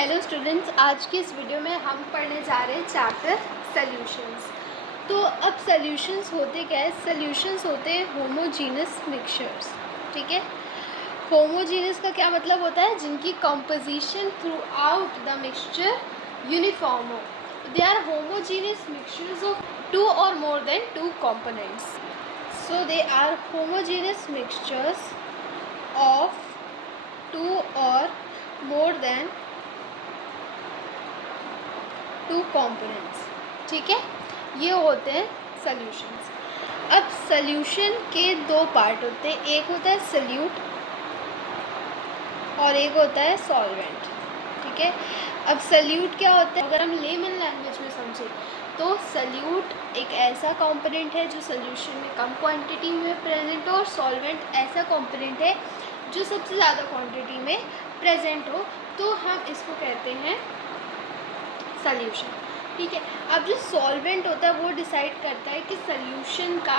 Hello students, आज की इस वीडियो में हम पढ़ने जा रहे हैं चैप्टर सॉल्यूशंस। तो अब सॉल्यूशंस होते क्या है? सॉल्यूशंस होते हैं होमोजीनस मिक्सचर्स। ठीक है, होमोजीनस का क्या मतलब होता है? जिनकी composition throughout the mixture uniform हो। They are homogeneous mixtures of two or more than two components. So they are homogeneous mixtures of two or more than two components. ठीक है, ये होते हैं सॉल्यूशंस। अब सॉल्यूशन के दो part होते हैं, एक होता है सॉल्यूट और एक होता है सॉल्वेंट। ठीक है, अब सॉल्यूट क्या होता है? अगर हम लेमन लैंग्वेज में समझें तो सॉल्यूट एक ऐसा कंपोनेंट है जो सॉल्यूशन में कम क्वांटिटी में प्रेजेंट हो, और सॉल्वेंट ऐसा कंपोनेंट है जो सबसे ज़्यादा क्वांटिटी में प्रेजेंट हो, तो हम इसको कहते हैं सॉल्यूशन। ठीक है, अब जो सॉल्वेंट होता है वो डिसाइड करता है कि सॉल्यूशन का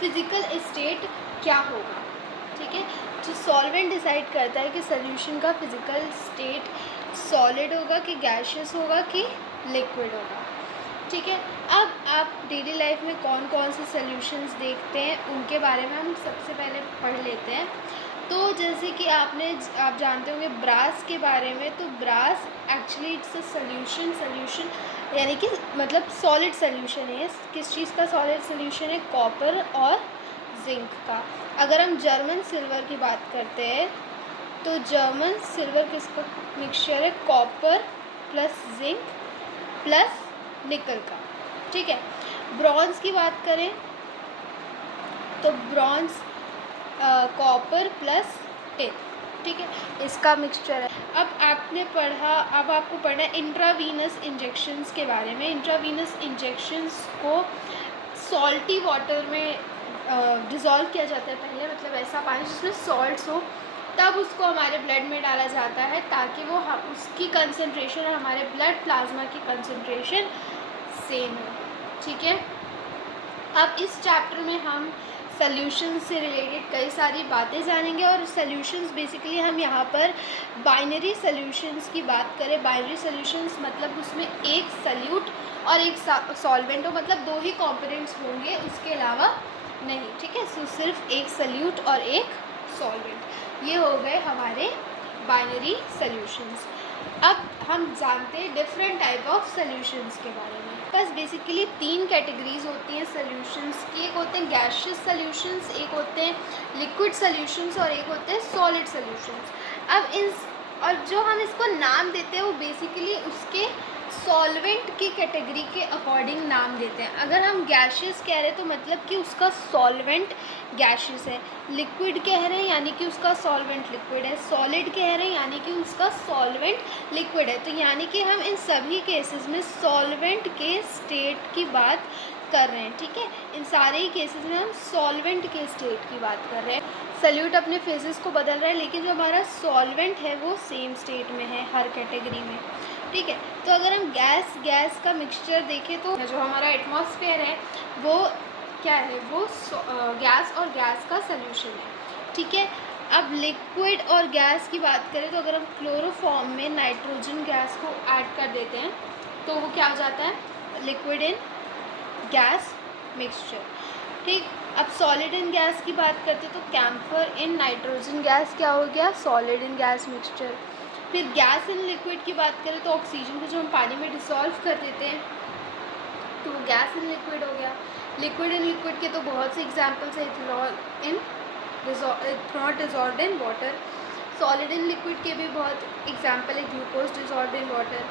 फिज़िकल स्टेट क्या होगा। ठीक है, जो सॉल्वेंट डिसाइड करता है कि सॉल्यूशन का फिज़िकल स्टेट सॉलिड होगा कि गैसियस होगा कि लिक्विड होगा। ठीक है, अब आप डेली लाइफ में कौन कौन से सॉल्यूशंस देखते हैं उनके बारे में हम सबसे पहले पढ़ लेते हैं। तो जैसे कि आप जानते होंगे ब्रास के बारे में, तो brass actually it's a solution यानी कि मतलब सॉलिड सॉल्यूशन है। किस चीज़ का सॉलिड सॉल्यूशन है? कॉपर और जिंक का। अगर हम जर्मन सिल्वर की बात करते हैं तो जर्मन सिल्वर किसका मिक्सचर है? कॉपर प्लस जिंक प्लस निकल का। ठीक है, ब्रॉन्ज की बात करें तो ब्रॉन्ज कॉपर प्लस टिन। ठीक है, इसका मिक्सचर है। अब आपको पढ़ना है इंट्रावीनस इंजेक्शंस के बारे में। इंट्रावीनस इंजेक्शंस को सॉल्टी वाटर में डिज़ोल्व किया जाता है पहले, मतलब ऐसा पानी जिसमें सॉल्ट्स हो, तब उसको हमारे ब्लड में डाला जाता है ताकि वो उसकी कंसंट्रेशन और हमारे ब्लड प्लाज्मा की कंसंट्रेशन सेम हो। ठीक है, अब इस चैप्टर में हम सॉल्यूशंस से रिलेटेड कई सारी बातें जानेंगे, और सॉल्यूशंस बेसिकली हम यहाँ पर बाइनरी सॉल्यूशंस की बात करें। बाइनरी सॉल्यूशंस मतलब उसमें एक सॉल्यूट और एक सॉल्वेंट हो, मतलब दो ही कंपोनेंट्स होंगे, उसके अलावा नहीं। ठीक है, सो सिर्फ एक सॉल्यूट और एक सॉल्वेंट, ये हो गए हमारे बाइनरी सॉल्यूशंस। अब हम जानते हैं डिफरेंट टाइप ऑफ सॉल्यूशंस के बारे में। बस बेसिकली तीन कैटेगरीज होती हैं सॉल्यूशंस की। एक होते हैं गैसियस सॉल्यूशंस, एक होते हैं लिक्विड सॉल्यूशंस और एक होते हैं सॉलिड सॉल्यूशंस। अब जो हम इसको नाम देते हैं वो बेसिकली उसके सॉल्वेंट की कैटेगरी के अकॉर्डिंग नाम देते हैं। अगर हम गैसियस कह रहे हैं तो मतलब कि उसका सॉल्वेंट गैसियस है, लिक्विड कह रहे हैं यानी कि उसका सॉल्वेंट लिक्विड है, सॉलिड कह रहे हैं यानी कि उसका सॉल्वेंट लिक्विड है। तो यानी कि हम इन सभी केसेस में सॉल्वेंट के स्टेट की बात कर रहे हैं। ठीक है, इन सारे ही केसेस में हम सॉल्वेंट के स्टेट की बात कर रहे हैं। सॉल्यूट अपने फेजेस को बदल रहा है, लेकिन जो हमारा सॉल्वेंट है वो सेम स्टेट में है हर कैटेगरी में। ठीक है, तो अगर हम गैस का मिक्सचर देखें तो जो हमारा एटमॉस्फेयर है वो क्या है? वो गैस और गैस का सॉल्यूशन है। ठीक है, अब लिक्विड और गैस की बात करें तो अगर हम क्लोरोफॉर्म में नाइट्रोजन गैस को ऐड कर देते हैं तो वो क्या हो जाता है? Liquid in gas mixture. ठीक, अब सॉलिड इन गैस की बात करते तो कैम्फर इन नाइट्रोजन गैस क्या हो गया? Solid in gas mixture. फिर गैस इन लिक्विड की बात करें तो ऑक्सीजन को जो हम पानी में डिसॉल्व कर देते हैं तो वो गैस इन लिक्विड हो गया। लिक्विड इन लिक्विड के तो बहुत से एग्जांपल्स है, ethanol dissolved in water. Solid in liquid के भी बहुत एग्जांपल है, glucose dissolved in water.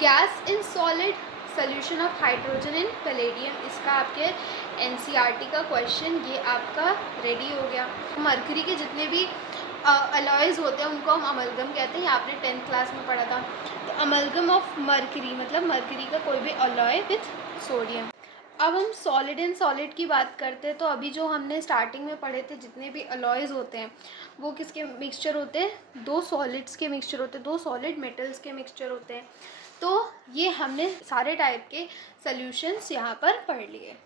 Gas in solid solution of hydrogen in palladium, इसका आपके एनसीईआरटी का क्वेश्चन ये आपका रेडी हो गया। मरकरी के जितने भी अलॉयज़ होते हैं उनको हम अमलगम कहते हैं, आपने 10th क्लास में पढ़ा था। तो अमलगम ऑफ मरकरी मतलब मरकरी का कोई भी अलॉय विथ सोडियम। अब हम सॉलिड एंड सॉलिड की बात करते हैं तो अभी जो हमने स्टार्टिंग में पढ़े थे जितने भी अलॉयज़ होते हैं वो किसके मिक्सचर होते हैं? दो सॉलिड्स के मिक्सचर होते हैं, दो सॉलिड मेटल्स के मिक्सचर होते हैं। तो ये हमने सारे टाइप के सॉल्यूशंस यहाँ पर पढ़ लिए।